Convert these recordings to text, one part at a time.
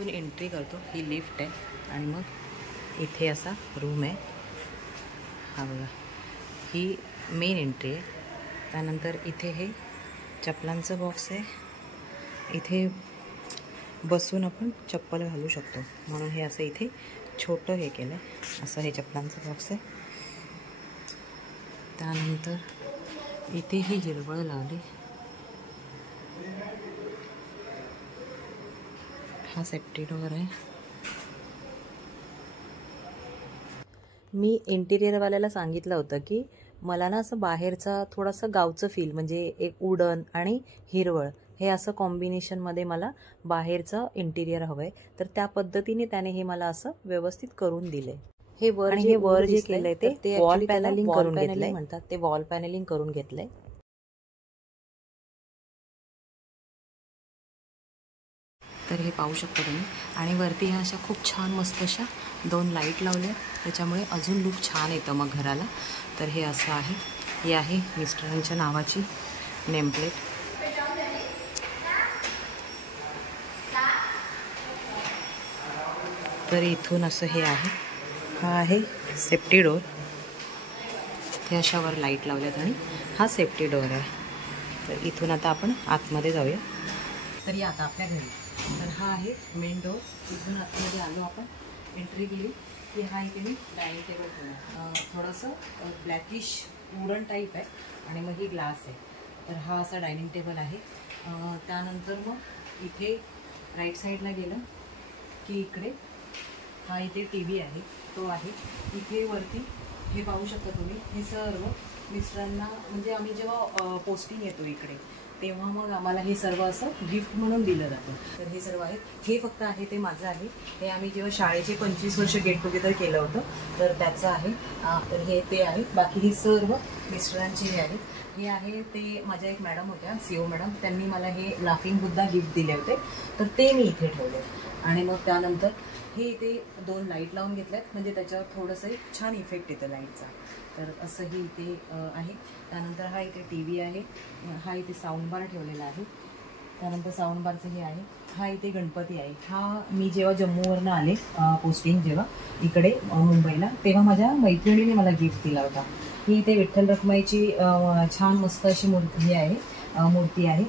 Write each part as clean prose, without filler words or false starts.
इथून एंट्री करतो, ही लिफ्ट आहे आणि मग इथे असा रूम आहे हा बघा, ही मेन एंट्री आहे। त्यानंतर इथे हे चप्पलांचं बॉक्स आहे, इथे बसून आपण चप्पल घालू शकतो म्हणून हे असं इथे छोटं हे केलं आहे, असं हे चप्पलांचं बॉक्स आहे। त्यानंतर इथे ही हिरवळ लावली, हा सेफ्टी डोअर आहे। मी इंटिरियरवाल्याला सांगितलं होतं की मला ना असं बाहेरचा थोडासा गावचं फील, म्हणजे एक वुडन आणि हिरवळ हे असं कॉम्बिनेशनमध्ये मला बाहेरचं इंटिरियर हवं आहे, तर त्या पद्धतीने त्याने हे मला असं व्यवस्थित करून दिले। हे वर जे केलंय ते वॉल पॅनलिंग करून घेतलंय म्हणतात, ते वॉल पॅनलिंग करून घेतलंय। तर हे पाहू शकता तुम्ही, आणि वरती ह्या अशा खूप छान मस्त अशा 2 लाईट लावल्या, त्याच्यामुळे अजून लुक छान येतं मग घराला। तर हे असं आहे, ही आहे मिस्टरांच्या नावाची नेमप्लेट। तर इथून असं हे आहे, हा आहे सेफ्टी डोअर, हे अशावर लाईट लावल्यात आणि हा सेफ्टी डोअर आहे। तर इथून आता आपण आतमध्ये जाऊया। तर या आता आपल्या घरी, तर हा आहे मेन डोअर। इथून आतमध्ये आलो आपण, एंट्री केली की हा इथे मी डायनिंग टेबल ठेवला, थोडंसं ब्लॅकिश वुडन टाईप आहे आणि मग ही ग्लास आहे। तर हा असा डायनिंग टेबल आहे। त्यानंतर मग इथे राईट साईडला गेलं की इकडे हा इथे टीव्ही आहे, तो आहे। इथे वरती हे पाहू शकता तुम्ही, हे सर्व मिस्टरांना म्हणजे आम्ही जेव्हा पोस्टिंग येतो इकडे तेव्हा मग आम्हाला हे सर्व असं गिफ्ट म्हणून दिलं जातं। तर हे सर्व आहे, हे फक्त आहे ते माझं आहे, हे आम्ही जेव्हा शाळेचे 25 वर्ष गेट टुगेदर केलं होतं तर त्याचं आहे। तर हे ते आहे, बाकी ही सर्व मिस्टरांची हे आहे। हे आहे ते माझ्या एक मॅडम होत्या, CO मॅडम, त्यांनी मला हे लाफिंग बुद्धा गिफ्ट दिले होते, तर ते मी इथे ठेवले। आणि मग त्यानंतर हे इथे 2 लाईट लावून घेतल्यात, म्हणजे त्याच्यावर थोडंसं एक छान इफेक्ट येतं लाईटचा। तर असंही इथे आहे। त्यानंतर हा इथे टीव्ही आहे, हा इथे साऊंड बार ठेवलेला आहे। त्यानंतर साऊंड बारचं हे आहे, हा इथे गणपती आहे। हा मी जेव्हा जम्मूवरनं आले पोस्टिंग जेव्हा इकडे मुंबईला, तेव्हा माझ्या मैत्रिणीने मला गिफ्ट दिला होता। ही इथे विठ्ठल रखुमाईची छान मस्त अशी मूर्ती आहे।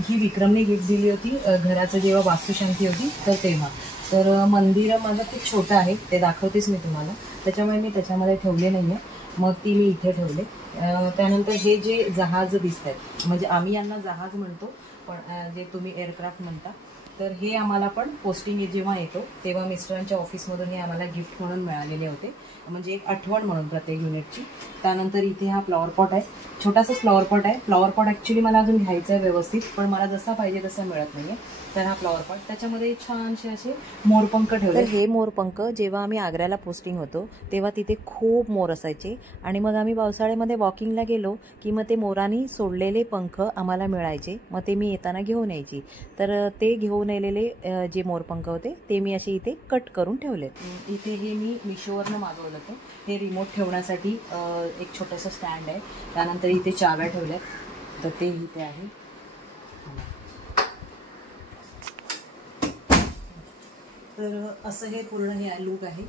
ही विक्रमने गिफ्ट दिली होती घराचं जेव्हा वास्तुशांती होती तर तेव्हा। तर मंदिर माझं खूप छोटं आहे, ते दाखवतेच मी तुम्हाला, त्याच्यामुळे मी त्याच्यामध्ये ठेवले नाही आहे, मग ती मी इथे ठेवले। त्यानंतर हे जे जहाज दिसत आहेत, म्हणजे आम्ही यांना जहाज म्हणतो, पण जे तुम्ही एअरक्राफ्ट म्हणता, तर हे आम्हाला पण पोस्टिंग जेव्हा येतो तेव्हा मिस्टरांच्या ऑफिसमधून हे आम्हाला गिफ्ट म्हणून मिळालेले होते, म्हणजे एक आठवण म्हणून प्रत्येक युनिटची। त्यानंतर इथे हा फ्लॉवर पॉट आहे, छोटासाच फ्लॉवर पॉट आहे। फ्लॉवर पॉट ॲक्च्युली मला अजून घ्यायचं आहे व्यवस्थित, पण मला जसा पाहिजे तसा मिळत नाही आहे। तर हा फ्लॉवर पॉट, त्याच्यामध्ये छानसे असे मोरपंख ठेवले। हे मोरपंख जेव्हा आम्ही आग्र्याला पोस्टिंग होतो तेव्हा तिथे खूप मोर असायचे, आणि मग आम्ही पावसाळ्यामध्ये वॉकिंगला गेलो की मग ते मोरांनी सोडलेले पंख आम्हाला मिळायचे, मग ते मी येताना घेऊन यायची। तर ते घेऊन आलेले जे मोरपंख होते ते मी असे इथे कट करून ठेवले। इथे हे मी मिशोवरनं मागवलं होतं, हे रिमोट ठेवण्यासाठी एक छोटंसं स्टँड आहे। त्यानंतर इथे चाव्या ठेवल्या, तर ते इथे आहे। तर असं हे पूर्ण हे लूक आहे।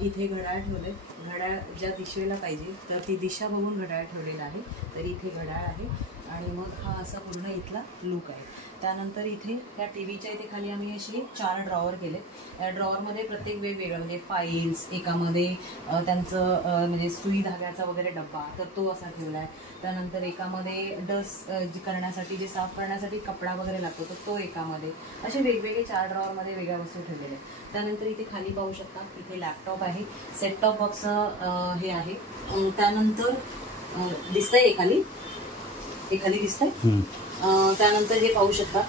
इथे घड्याळ ठेवले, घड्याळ ज्या दिशेला पाहिजे तर ती दिशा बघून घड्याळ ठेवलेला आहे, तर इथे घड्याळ आहे। आणि मग हा असा पूर्ण इथला लूक आहे। त्यानंतर इथे त्या टीव्हीच्या इथे खाली आम्ही असे 4 ड्रॉवर केले। या ड्रॉवरमध्ये प्रत्येक वेगवेगळं, म्हणजे फाईल्स, एकामध्ये त्यांचं म्हणजे सुई धाग्याचा वगैरे डब्बा, तर तो असा ठेवला आहे। त्यानंतर एकामध्ये डस्ट करण्यासाठी, जे साफ करण्यासाठी कपडा वगैरे लागतो तर तो एकामध्ये, असे वेगवेगळे 4 ड्रॉवरमध्ये वेगळ्या वस्तू ठेवलेल्या आहेत। त्यानंतर इथे खाली पाहू शकता, इथे लॅपटॉप आहे, सेट टॉप बॉक्स हे आहे। त्यानंतर दिसतंय एखादी दिसतंय। त्यानंतर हे पाहू शकता,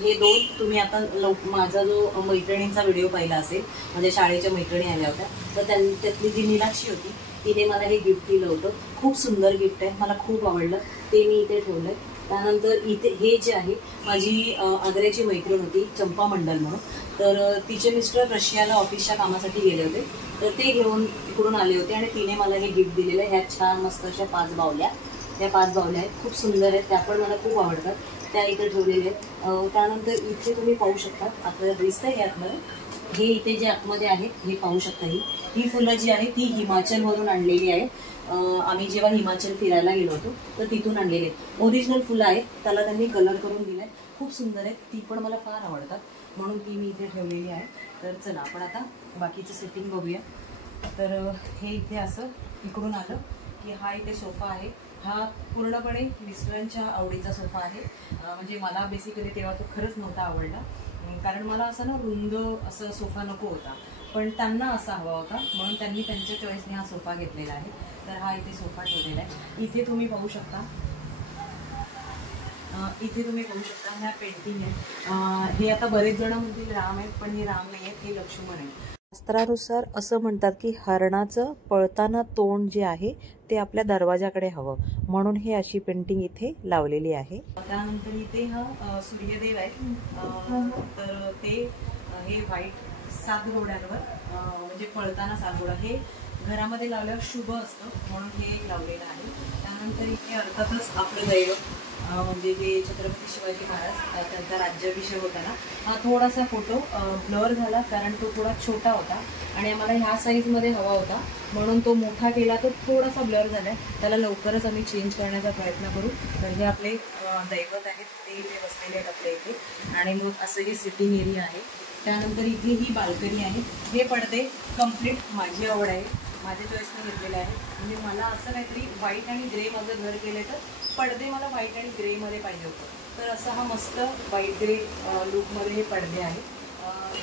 हे 2 तुम्ही आता माझा जो मैत्रिणींचा व्हिडिओ पाहिला असेल, म्हणजे शाळेच्या मैत्रिणी आल्या होत्या, तर त्यातली जी मीनाक्षी होती तिने मला हे गिफ्ट दिलं होतं, खूप सुंदर गिफ्ट आहे, मला खूप आवडलं, ते मी इथे ठेवलंय। त्यानंतर इथे हे जे आहे, माझी आग्र्याची मैत्रीण होती चंपा मंडल म्हणून, तर तिचे मिस्टर रशियाला ऑफिसच्या कामासाठी गेले होते, तर ते घेऊन तिकडून आले होते आणि तिने मला हे गिफ्ट दिलेलं आहे। ह्या छान मस्त अशा 5 बावल्या, त्या 5 बावल्या आहेत, खूप सुंदर आहेत, त्या पण मला खूप आवडतात। त्या इथे ठेवलेल्या आहेत. त्यानंतर इथे तुम्ही पाहू शकता, आपल्याला दिसतंय हे आतमध्ये, हे इथे जे आतमध्ये आहे हे पाहू शकता. ही फुलं जी आहे ती हिमाचलवरून आणलेली आहे. आम्ही जेव्हा हिमाचल फिरायला गेलो होतो तर तिथून आणलेले ओरिजिनल फुलं आहेत. त्याला त्यांनी कलर करून दिलाय, खूप सुंदर आहे. ती पण मला फार आवडतात, म्हणून ती मी इथे ठेवलेली आहे. तर चला आपण आता बाकीचं सेटिंग बघूया. तर हे इथे असं इकडून आलं की हा इथे सोफा आहे. हा पूर्णपणे मिस्टरांच्या आवडीचा सोफा आहे. म्हणजे मला बेसिकली तेव्हा तो खरंच नव्हता आवडला, कारण मला असं ना रुंद असं सोफा नको होता, पण त्यांना असा हवा होता, म्हणून त्यांनी त्यांच्या चॉईसने हा सोफा घेतलेला आहे. तर हा इथे सोफा ठेवलेला आहे. इथे तुम्ही पाहू शकता, ह्या पेंटिंग आहे. हे आता बरेच जण म्हणतील राम आहेत, पण हे राम नाही आहेत, हे लक्ष्मण आहे. शास्त्रानुसार असं म्हणतात की हरणाचं पळताना तोंड जे आहे ते आपल्या दरवाजाकडे हवं, म्हणून हे अशी पेंटिंग इथे लावलेली आहे. त्यानंतर इथे हा सूर्यदेव आहे. तर ते हे व्हाईट 7 घोड्यांवर, म्हणजे पळताना 7 घोडा, हे घरामध्ये लावल्यावर शुभ असतं, म्हणून हे लावलेलं आहे. त्यानंतर इथे अर्थातच आपलं दैवत, म्हणजे जे छत्रपती शिवाजी महाराज, त्यांचा राज्याभिषेक होता ना, हा थोडासा फोटो ब्लर झाला, कारण तो थोडा छोटा होता आणि आम्हाला ह्या साईजमध्ये हवा होता, म्हणून तो मोठा केला, तो थोडासा ब्लर झाला आहे. त्याला लवकरच आम्ही चेंज करण्याचा प्रयत्न करू. तर हे आपले दैवत आहेत, ते इथे बसलेले आहेत आपल्या इथे. आणि मग असं हे सिटिंग एरिया आहे. त्यानंतर इथे ही बाल्कनी आहे. हे पडदे कम्प्लीट माझी आवड आहे, माझ्या चॉईसने घेतलेले आहे. म्हणजे मला असं काहीतरी व्हाईट आणि ग्रे माझं घर केलं, तर पडदे मला व्हाईट आणि ग्रेमध्ये पाहिजे होतं. तर असा हा मस्त व्हाईट ग्रे लुकमध्ये हे पडदे आहे.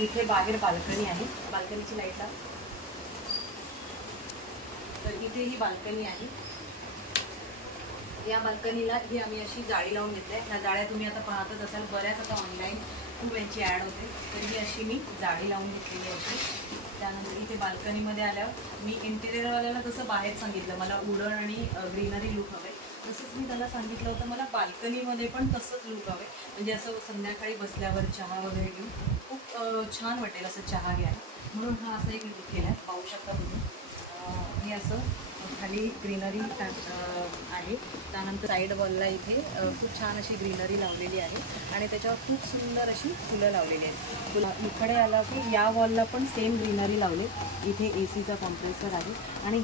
इथे बाहेर बाल्कनी आहे, बाल्कनीची लाईट आहे. तर इथे ही बाल्कनी आहे. या बाल्कनीला ही आम्ही अशी जाळी लावून घेतली आहे. ह्या जाळ्या तुम्ही आता पाहतच असाल, बऱ्याच आता ऑनलाईन खूप यांची ॲड होते, तर ही अशी मी जाळी लावून घेतलेली आहे. त्यानंतर इथे बाल्कनीमध्ये आल्यावर मी इंटेरियरवाल्याला जसं बाहेर सांगितलं मला वुडन आणि ग्रीनरी लुक हवे, तसंच मी त्याला सांगितलं होतं मला बाल्कनीमध्ये पण तसंच लुक हवे. म्हणजे असं संध्याकाळी बसल्यावर चहा वगैरे घेऊन खूप छान वाटेल असं चहा घ्या, म्हणून हा असा एक लुक केला आहे. पाहू शकता तुम्ही, हे असं खाली ग्रीनरी आहे. त्यानंतर साईड वॉलला इथे खूप छान अशी ग्रीनरी लावलेली आहे आणि त्याच्यावर खूप सुंदर अशी फुलं लावलेली आहेत. इकडे आला की या वॉलला पण सेम ग्रीनरी लावले. इथे एसीचा कॉम्प्रेसर आहे आणि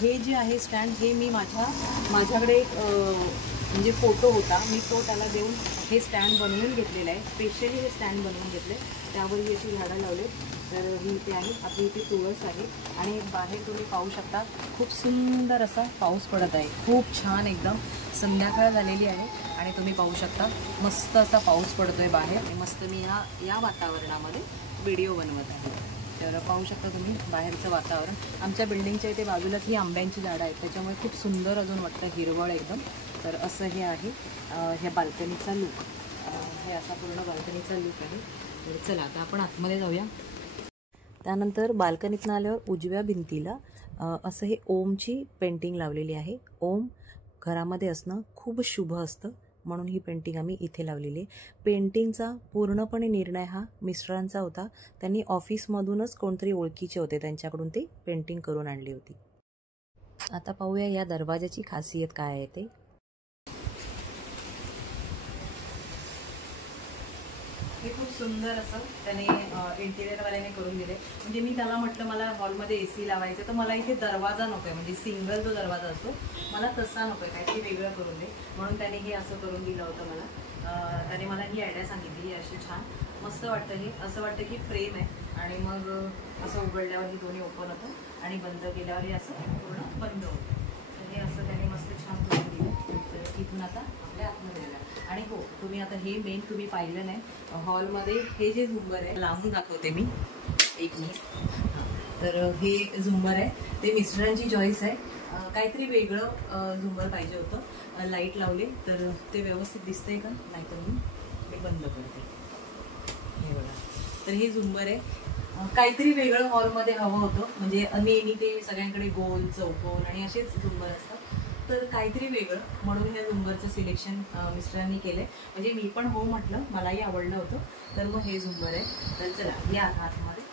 हे जे आहे स्टँड, हे मी माझ्याकडे म्हणजे फोटो होता, मी तो त्याला देऊन हे स्टँड बनवून घेतलेलं आहे. स्पेशली हे स्टँड बनवून घेतले, त्यावर ही अशी झाडं लावले. तर ही इथे आहे आपली, इथे तुळस आहे आणि बाहेर तुम्ही पाहू शकता खूप सुंदर असा पाऊस पडत आहे. खूप छान एकदम संध्याकाळ झालेली आहे आणि तुम्ही पाहू शकता मस्त असा पाऊस पडतोय बाहेर आणि मस्त मी या वातावरणामध्ये व्हिडिओ बनवत आहे. तर पाहू शकता तुम्ही बाहेरचं वातावरण. आमच्या बिल्डिंगच्या इथे बाजूलाच ही आंब्यांची झाडं आहेत, त्याच्यामुळे खूप सुंदर अजून वाटतं, हिरवळ एकदम. तर असं हे आहे ह्या बाल्कनीचा लुक. हे असा पूर्ण बाल्कनीचा लुक आहे. तर चला आता आपण आतमध्ये जाऊया. त्यानंतर बाल्कनीतनं आल्यावर उजव्या भिंतीला असं हे ओमची पेंटिंग लावलेली आहे. ओम घरामध्ये असणं खूप शुभ असतं, म्हणून ही पेंटिंग आम्ही इथे लावलेली आहे. पेंटिंगचा पूर्णपणे निर्णय हा मिस्टरांचा होता. त्यांनी ऑफिसमधूनच कोणतरी ओळखीचे होते, त्यांच्याकडून ती पेंटिंग करून आणली होती. आता पाहूया या दरवाजाची खासियत काय आहे ते. हे खूप सुंदर असं त्याने इंटिरियरवाल्याने करून दिले. म्हणजे मी त्याला म्हटलं मला हॉलमध्ये एसी लावायचं, तर मला इथे दरवाजा नको आहे, म्हणजे सिंगल जो दरवाजा असतो मला तसा नको आहे, काहीतरी वेगळं करून दे, म्हणून त्याने हे असं करून दिलं होतं मला. त्याने मला ही आयडिया सांगितली, अशी छान मस्त वाटतं. हे असं वाटतं की फ्रेम आहे आणि मग असं उघडल्यावर ही दोन्ही ओपन होतं आणि बंद केल्यावर हे असं पूर्ण बंद होतं. तर हे असं त्याने मस्त छान करून दिलं. तर इथून आता आपल्या आतमध्ये गेला. आणि हो, तुम्ही आता हे मेन तुम्ही पाहिलं नाही, हॉलमध्ये हे जे झुंबर आहे लांबून दाखवते मी, एक मिनिट. तर हे झुंबर आहे ते मिस्टरांची चॉईस आहे. काहीतरी वेगळं झुंबर पाहिजे होतं. लाईट लावले तर ते व्यवस्थित दिसतंय का, नाहीतर मी बंद करते. हे बघा, तर हे झुंबर आहे. काहीतरी वेगळं हॉलमध्ये हवं होतं, म्हणजे नेहमी ते सगळ्यांकडे गोल चौकोन आणि असेच झुंबर असतात, तर काहीतरी वेगळं, म्हणून ह्या झुंबरचं सिलेक्शन मिस्टरांनी केलं आहे. म्हणजे मी पण हो म्हटलं, मलाही आवडलं होतं, तर मग हे झुंबर आहे. तर चला या आतमध्ये.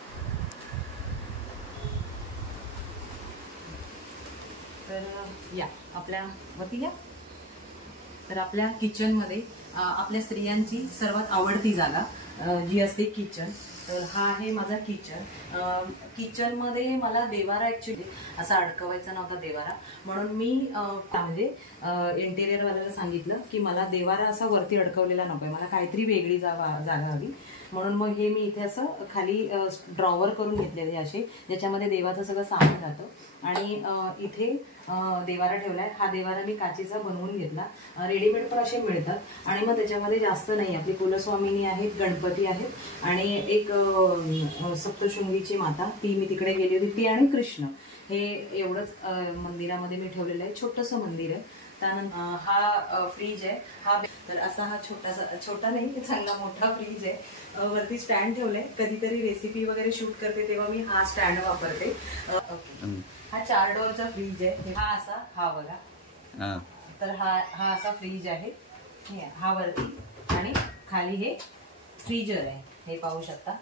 तर या आपल्या वरती या. तर आपल्या किचनमध्ये आपल्या स्त्रियांची सर्वात आवडती जागा जी असते किचन. तर हा आहे माझा किचन. किचनमध्ये मला देवारा ऍक्च्युली असा अडकवायचा नव्हता देवारा, म्हणून मी म्हणजे इंटेरियरवाल्याला सांगितलं की मला देवारा असा वरती अडकवलेला नकोय, मला काहीतरी वेगळी जागा हवी. म्हणून मग हे मी इथे असं खाली ड्रॉवर करून घेतलेले असे, ज्याच्यामध्ये देवाचं सगळं सामान जातं. आणि इथे देवारा ठेवलाय. हा देवारा मी काचेचा बनवून घेतला, रेडीमेड पण असे मिळतात. आणि मग त्याच्यामध्ये जास्त नाही, आपली कुलस्वामिनी आहेत, गणपती आहेत आणि एक सप्तशृंगीची माता, ती मी तिकडे गेली होती, ती आणि कृष्ण. हे एवढंच मंदिरामध्ये मी ठेवलेलं आहे. छोटंसं मंदिर आहे. त्यानंतर हा फ्रीज आहे. हा तर असा हा छोटा नाही, चांगला मोठा फ्रीज आहे. वरती स्टँड ठेवलंय. कधीतरी रेसिपी वगैरे शूट करते तेव्हा मी हा स्टँड वापरते. हा 4 डोअरचा फ्रीज आहे. हा बघा. तर हा असा फ्रीज आहे. हा वरती आणि खाली हे फ्रीजर आहे. हे पाहू शकता,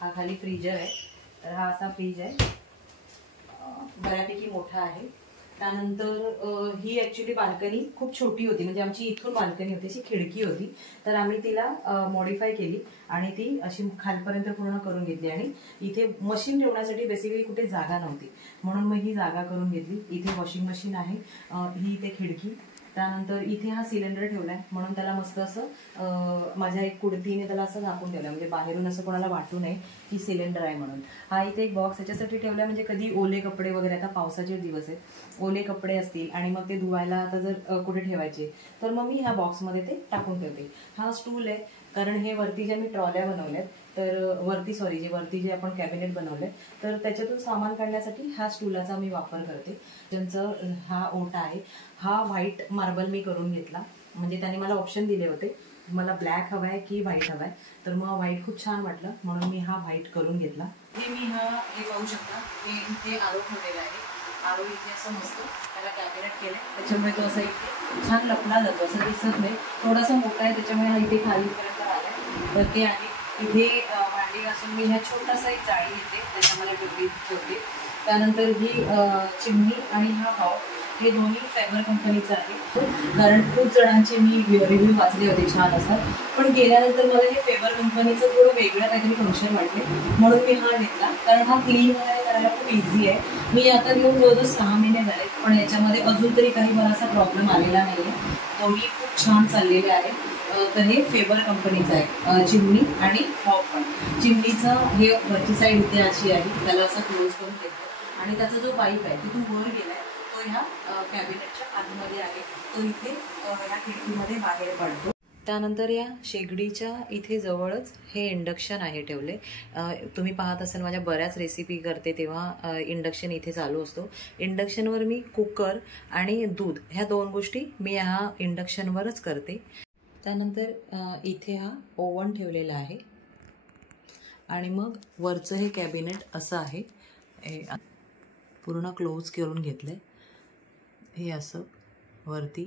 हा खाली फ्रीजर आहे. तर हा असा फ्रीज आहे, बऱ्यापैकी मोठा आहे. त्यानंतर ही ऍक्च्युली बाल्कनी खूप छोटी होती, म्हणजे आमची इथून बाल्कनी होती, अशी खिडकी होती. तर आम्ही तिला मॉडिफाय केली आणि ती अशी खालपर्यंत पूर्ण करून घेतली. आणि इथे मशीन ठेवण्यासाठी बेसिकली कुठे जागा नव्हती, म्हणून मग ही जागा करून घेतली. इथे वॉशिंग मशीन आहे, ही इथे खिडकी. त्यानंतर इथे हा सिलेंडर ठेवलाय, म्हणून त्याला मस्त असं माझ्या एक कुडतीने त्याला असं झाकून ठेवलंय, म्हणजे बाहेरून असं कोणाला वाटू नये की सिलेंडर आहे म्हणून. हा इथे एक बॉक्स याच्यासाठी ठेवलाय, म्हणजे कधी ओले कपडे वगैरे, आता पावसाचे दिवस आहेत, ओले कपडे असतील आणि मग ते धुवायला आता जर कुठे ठेवायचे तर मग मी ह्या बॉक्समध्ये ते टाकून ठेवते. हा स्टूल आहे, कारण हे वरती ज्या मी ट्रॉल्या बनवल्यात, तर वरती जे आपण कॅबिनेट बनवलंय, तर त्याच्यातून सामान काढण्यासाठी ह्या स्टूलाचा मी वापर करते. ज्यांचं हा ओटा आहे, हा व्हाईट मार्बल मी करून घेतला. म्हणजे त्याने मला ऑप्शन दिले होते, मला ब्लॅक हवाय की व्हाईट हवाय, तर मग व्हाईट खूप छान वाटलं म्हणून मी हा व्हाईट करून घेतला. हे मी हे पाहू शकता, हे इथे आरो ठेवलेला आहे. आरो इथे असं मस्त त्याला कॅबिनेट केलंय, त्याच्यामुळे तो असं इथे छान लपला जातो, असं दिसत नाही. थोडासा मोठा आहे त्याच्यामुळे हा इथे खालीपर्यंत आलाय. तर ते आहे. इथे भांडी घासून मी ह्या छोटासा एक जाळी घेते, त्याच्यामध्ये ठेवते. त्यानंतर ही चिमणी आणि हा भाव, हे दोन्ही फेबर कंपनीचं आहे. कारण खूप जणांचे मी रिव्ह्यू वाचले होते, छान असतात. पण गेल्यानंतर मला हे फेबर कंपनीचं थोडं वेगळं काहीतरी फंक्शन वाटले, म्हणून मी हा घेतला. कारण हा क्लीन वगैरे करायला खूप इझी आहे. मी आता घेऊन जवळजवळ 6 महिने झाले, पण याच्यामध्ये अजून तरी काही मला असा प्रॉब्लेम आलेला नाही आहे. दोन्ही खूप छान चाललेले आहेत. तर हे फेबर कंपनीचं आहे, चिमणी आणि हॉप पण. चिमणीचं हे वरची साईड इथे अशी आहे, त्याला असं क्लोज करून घेतो. आणि त्याचा जो पाईप आहे तिथून वर गेलाय, तो ह्या कॅबिनेटच्या आतमध्ये आहे, तो इथे ह्या खिडकीमध्ये बाहेर पडतो. त्यानंतर या शेगडीच्या इथे जवळच हे इंडक्शन आहे ठेवले. तुम्ही पाहत असाल माझ्या बऱ्याच रेसिपी करते तेव्हा इंडक्शन इथे चालू असतो. इंडक्शनवर मी कुकर आणि दूध ह्या 2 गोष्टी मी ह्या इंडक्शनवरच करते. त्यानंतर इथे हा ओव्हन ठेवलेला आहे आणि मग वरचं हे कॅबिनेट असं आहे, पूर्ण क्लोज करून घेतलंय. हे असं वरती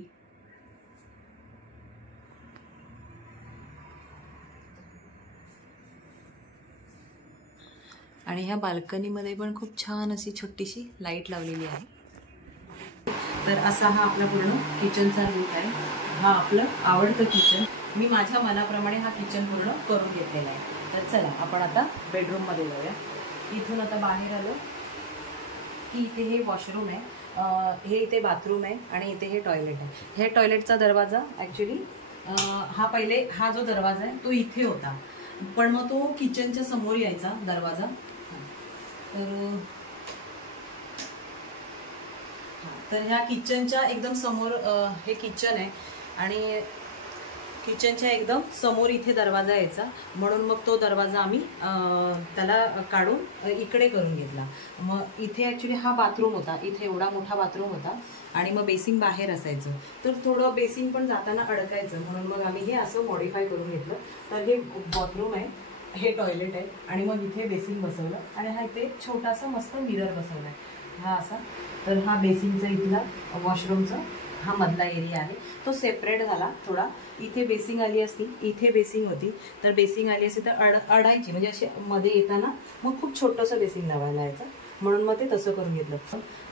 आणि ह्या बाल्कनीमध्ये पण खूप छान अशी छोटीशी लाईट लावलेली आहे. तर असा हा आपला पूर्ण किचनचा लूक आहे. हा आपलं आवडतं किचन. मी माझ्या मनाप्रमाणे हा किचन पूर्ण करून घेतलेला आहे. तर चला आपण आता बेडरूममध्ये जाऊया. इथून आता बाहेर आलो की इथे हे वॉशरूम आहे, हे इथे बाथरूम आहे आणि इथे हे टॉयलेट आहे. हे टॉयलेटचा दरवाजा ॲक्च्युली हा जो दरवाजा आहे तो इथे होता, पण मग तो किचनच्या समोर यायचा दरवाजा. तर ह्या किचनच्या एकदम समोर हे किचन आहे आणि किचनच्या एकदम समोर इथे दरवाजा यायचा, म्हणून मग तो दरवाजा आम्ही त्याला काढून इकडे करून घेतला. मग इथे ॲक्च्युली हा बाथरूम होता, इथे एवढा मोठा बाथरूम होता आणि मग बेसिंग बाहेर असायचं, तर थोडं बेसिंग पण जाताना अडकायचं, म्हणून मग आम्ही हे असं मॉडिफाय करून घेतलं. तर हे बाथरूम आहे, हे टॉयलेट आहे आणि मग इथे बेसिंग बसवलं आणि हा इथे छोटासा मस्त मिरर बसवला आहे हा असा. तर हा बेसिंगचा इथला वॉशरूमचा हा मधला एरिया आहे, तो सेपरेट झाला थोडा. इथे बेसिंग आली असती, इथे बेसिंग होती, तर बेसिंग आली असती तर अडायची, म्हणजे असे मध्ये येताना मग खूप छोटंसं बेसिंग लावायला यायचं. म्हणून मग ते तसं करून घेतलं.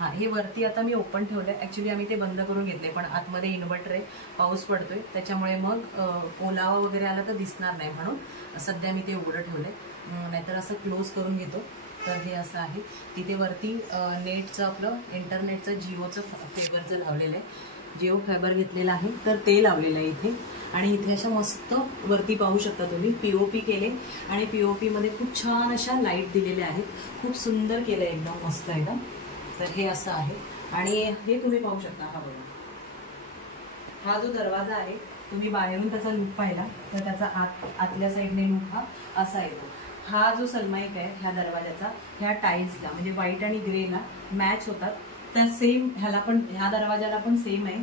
हां, हे वरती आता मी ओपन ठेवलं आहे. ॲक्च्युली आम्ही ते बंद करून घेतले, पण आतमध्ये इन्व्हर्टर आहे, पाऊस पडतोय त्याच्यामुळे मग ओलावा वगैरे आला तर दिसणार नाही म्हणून सध्या मी ते उघडं ठेवलं आहे. नाहीतर असं क्लोज करून घेतो. तर हे असं आहे. तिथे वरती नेटचं आपलं इंटरनेटचं जिओचं फायबरचं लावलेलं आहे, जिओ फायबर घेतलेलं आहे, तर ते लावलेलं आहे इथे. आणि इथे अशा मस्त वरती पाहू शकता तुम्ही POP केले आणि POP मध्ये खूप छान अशा लाईट दिलेल्या आहेत. खूप सुंदर केलं आहे, एकदम मस्त एकदम. तर हे असं आहे. आणि हे तुम्ही पाहू शकता. हा बघा, हा जो दरवाजा आहे तुम्ही बाहेरून त्याचा लुक पाहिला तर त्याचा आतल्या साईडने लुक हा असा येतो. हा जो सनमाईक आहे ह्या दरवाजाचा, ह्या टाईल्सला म्हणजे व्हाईट आणि ग्रेला मॅच होतात. तर सेम ह्याला पण, ह्या दरवाजाला पण सेम आहे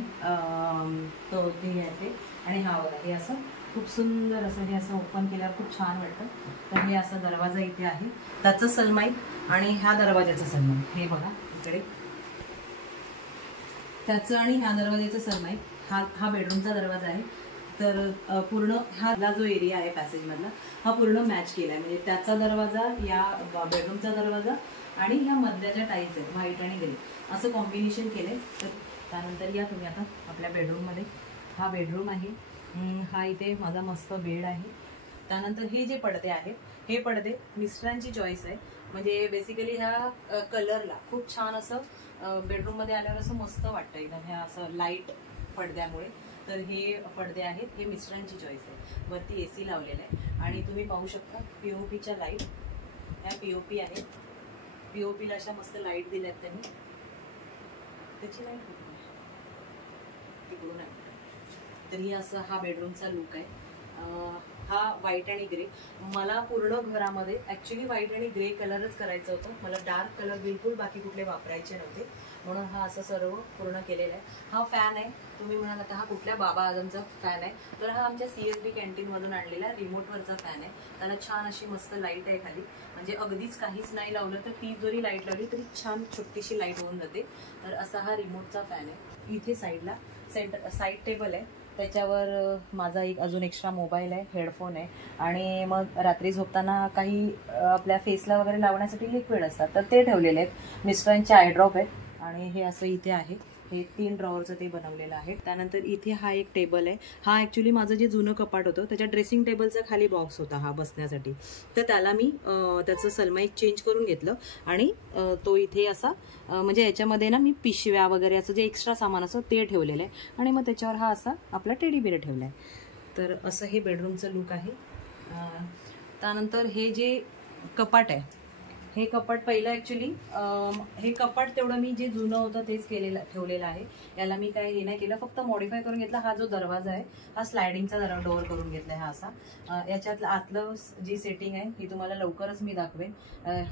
तो ते आहे ते. आणि हा बघा, हे असं खूप सुंदर असं हे असं ओपन केल्यावर खूप छान वाटतं. तर हे असा दरवाजा इथे आहे, त्याचं सनमाईक आणि ह्या दरवाजाचं सनमाईक. हे बघा इकडे त्याचं आणि ह्या दरवाजाचं सनमाईक. हा बेडरूमचा दरवाजा आहे. तर पूर्ण हा जो एरिया आहे पॅसेजमधला हा पूर्ण मॅच केला आहे. म्हणजे त्याचा दरवाजा, या बेडरूमचा दरवाजा आणि ह्या मधल्या टाईल्स आहेत व्हाईट आणि ग्रे, असं कॉम्बिनेशन केलं आहे. तर त्यानंतर या तुम्ही आता आपल्या बेडरूममध्ये. हा बेडरूम आहे. हा इथे माझा मस्त बेड आहे. त्यानंतर हे जे पडदे आहेत, हे पडदे मिस्टरांची चॉईस आहे. म्हणजे बेसिकली ह्या कलरला खूप छान असं बेडरूममध्ये आल्यावर असं मस्त वाटतं एकदम, ह्या असं लाईट पडद्यामुळे. तर हे पडदे आहेत, हे मिस्टरांची चॉईस आहे. वरती AC लावलेला आहे आणि तुम्ही पाहू शकता POPच्या लाईट, ह्या POP आहेत. POPला अशा मस्त लाईट दिल्या आहेत त्यांनी. त्याची लाईट तिकडून आहे. तर ही असं हा बेडरूमचा लुक आहे. हा व्हाईट आणि ग्रे. मला पूर्ण घरामध्ये ॲक्च्युली व्हाईट आणि ग्रे कलरच करायचं होतं. मला डार्क कलर बिलकुल बाकी कुठले वापरायचे नव्हते, म्हणून हा असं सर्व पूर्ण केलेला आहे. हा फॅन आहे. तुम्ही म्हणाल आता हा कुठल्या बाबा आजमचा फॅन आहे, तर हा आमच्या CSB कॅन्टीनमधून आणलेला रिमोटवरचा फॅन आहे. त्याला छान अशी मस्त लाईट आहे खाली, म्हणजे अगदीच काहीच नाही लावलं तर ती जरी लाईट लावली तरी छान छोटीशी लाईट होऊन जाते. तर असा हा रिमोटचा फॅन आहे. इथे साईडला साईड टेबल आहे, त्याच्यावर माझा एक अजून एक्स्ट्रा मोबाईल आहे, हेडफोन आहे आणि मग रात्री झोपताना काही आपल्या फेसला वगैरे लावण्यासाठी लिक्विड असतात तर ते ठेवलेले आहेत. मिस्टरांचे आयड्रॉप आहेत आणि हे असं इथे आहे. हे 3 ड्रॉवरचं ते बनवलेलं आहे. त्यानंतर इथे हा एक टेबल आहे. हा ॲक्च्युली माझं जे जुनं कपाट होतं त्याच्या ड्रेसिंग टेबलचा खाली बॉक्स होता हा बसण्यासाठी, तर त्याला मी त्याचं सनमाईक चेंज करून घेतलं आणि तो इथे असा म्हणजे याच्यामध्ये ना मी पिशव्या वगैरे असं जे एक्स्ट्रा सामान असं ते ठेवलेलं आहे आणि मग त्याच्यावर हा असा आपला टेडी बिअर ठेवला आहे. तर असं हे बेडरूमचं लुक आहे. त्यानंतर हे जे कपाट आहे, हे कपाट पहिलं ॲक्च्युली हे कपाट तेवढं मी जे जुनं होतं तेच ठेवलेलं आहे. याला मी काय हे नाही केलं, फक्त मॉडिफाय करून घेतला. हा जो दरवाजा आहे हा स्लायडिंगचा डोअर करून घेतला आहे हा असा. याच्यातलं आतलं जी सेटिंग आहे ही तुम्हाला लवकरच मी दाखवेन.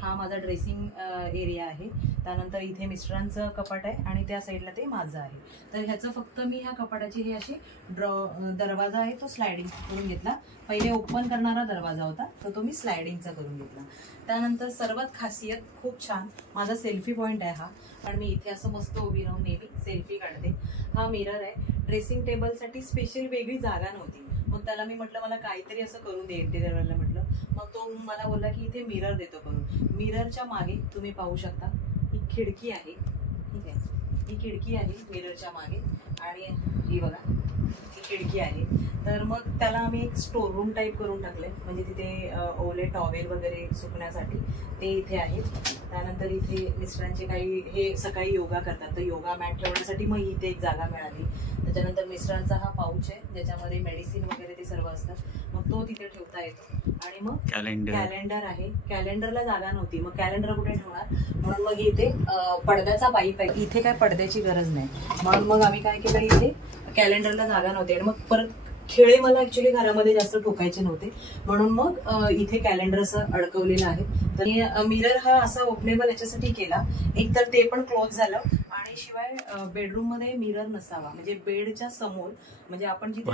हा माझा ड्रेसिंग एरिया आहे. त्यानंतर इथे मिस्टरांचं कपाट आहे आणि त्या साईडला ते माझं आहे. तर ह्याचं फक्त मी ह्या कपाटाची ही अशी दरवाजा आहे तो स्लायडिंग करून घेतला. पहिले ओपन करणारा दरवाजा होता तो मी स्लायडिंगचा करून घेतला. त्यानंतर सर्वात खासियत खूप छान माझा सेल्फी पॉईंट आहे हा, कारण मी इथे असं मस्त उभी राहून नेहमी सेल्फी काढते. हा मिरर आहे. ड्रेसिंग टेबलसाठी स्पेशल वेगळी जागा नव्हती, मग त्याला मी म्हटलं मला काहीतरी असं करून दे इंटेरियरला म्हटलं. मग तो मला बोलला की इथे मिरर देतो करून. मिररच्या मागे तुम्ही पाहू शकता ही खिडकी आहे. ठीक आहे, ही खिडकी आहे मिररच्या मागे आणि ही बघा ही खिडकी आहे. तर मग त्याला आम्ही एक स्टोर रूम टाईप करून टाकले, म्हणजे तिथे ओले टॉवेल वगैरे सुकण्यासाठी ते इथे आहेत. त्यानंतर इथे मिस्टरांचे काही हे सकाळी योगा करतात तर योगा मॅट ठेवण्यासाठी मग इथे एक जागा मिळाली. त्याच्यानंतर मिस्टरांचा हा पाऊच आहे ज्याच्यामध्ये मेडिसिन वगैरे ते सर्व असतात, मग तो तिथे ठेवता येतो. आणि मग कॅलेंडर आहे. कॅलेंडरला जागा नव्हती, मग कॅलेंडर कुठे ठेवणार, म्हणून मग इथे पडद्याचा पाईप आहे. इथे काय पडद्याची गरज नाही, म्हणून मग आम्ही काय केलं इथे कॅलेंडरला जागा नव्हती. आणि मग परत खेळे मला ऍक्च्युली घरामध्ये जास्त ठोकायचे नव्हते, म्हणून मग इथे कॅलेंडर असं अडकवलेलं आहे. तर मिरर हा असा ओपनेबल याच्यासाठी केला, एक तर ते पण क्लोज झालं आणि शिवाय बेडरूम मध्ये मिरर नसावा, म्हणजे बेडच्या समोर, म्हणजे आपण जिथे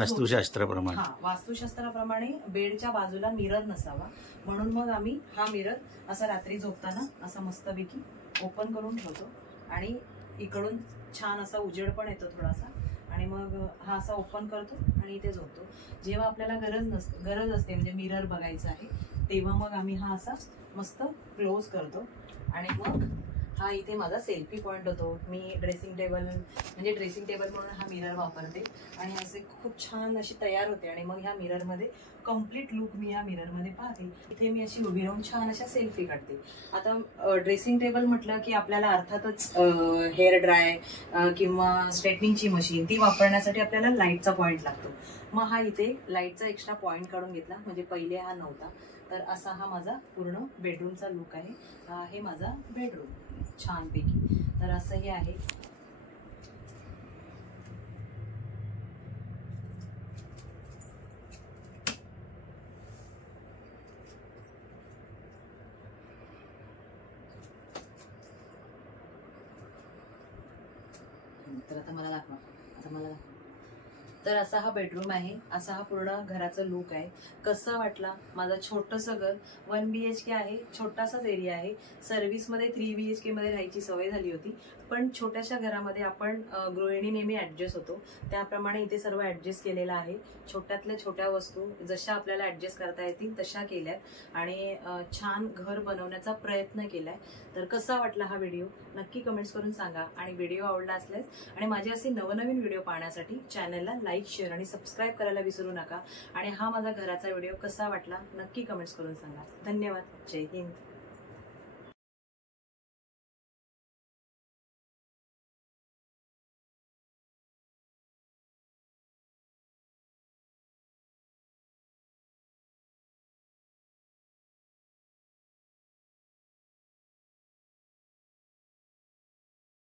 वास्तुशास्त्राप्रमाणे बेडच्या बाजूला मिरर नसावा, म्हणून मग आम्ही हा मिरर असा रात्री झोपताना असा मस्तपैकी ओपन करून ठेवतो आणि इकडून छान असा उजेड पण येतो थोडासा. आणि मग हा असा ओपन करतो आणि इथे झोपतो. जेव्हा आपल्याला गरज असते म्हणजे मिरर बघायचं आहे तेव्हा मग आम्ही हा असा मस्त क्लोज करतो आणि मग हा इथे माझा सेल्फी पॉईंट होतो. मी ड्रेसिंग टेबल म्हणून हा मिरर वापरते आणि असे खूप छान अशी तयार होते आणि मग ह्या मिररमध्ये कम्प्लीट लुक मी या मिररमध्ये पाहते. इथे मी अशी उभी राहून छान अशा सेल्फी काढते. आता ड्रेसिंग टेबल म्हटलं की आपल्याला अर्थातच हेअर ड्राय किंवा स्ट्रेटनिंगची मशीन ती वापरण्यासाठी आपल्याला लाईटचा पॉईंट लागतो. मग हा इथे लाईटचा एक्स्ट्रा पॉईंट काढून घेतला, म्हणजे पहिले हा नव्हता. तर असा हा माझा पूर्ण बेडरूमचा लुक आहे. हा आहे माझा बेडरूम छानपैकी. तर असं हे आहे. तर आता मला दाखवा. तर असा हा बेडरूम आहे. असा हा पूर्ण घराचा लुक आहे. कसं वाटला माझा छोटंसं घर? 1 BHK आहे. छोटासाच एरिया आहे. सर्व्हिसमध्ये 3 BHK मध्ये राहायची सवय झाली होती, पण छोट्याशा घरामध्ये आपण गृहिणी नेहमी ऍडजस्ट होतो, त्याप्रमाणे इथे सर्व ऍडजस्ट केलेलं आहे. छोट्यातल्या छोट्या वस्तू जशा आपल्याला ऍडजस्ट करता येतील तशा केल्यात आणि छान घर बनवण्याचा प्रयत्न केलाय. तर कसा वाटला हा व्हिडिओ नक्की कमेंट्स करून सांगा. आणि व्हिडिओ आवडला असल्यास आणि माझे असे नवनवीन व्हिडिओ पाहण्यासाठी चॅनलला लाईक, शेअर आणि सबस्क्राईब करायला विसरू नका. आणि हा माझा घराचा व्हिडिओ कसा वाटला नक्की कमेंट्स करून सांगा. धन्यवाद. जय हिंद.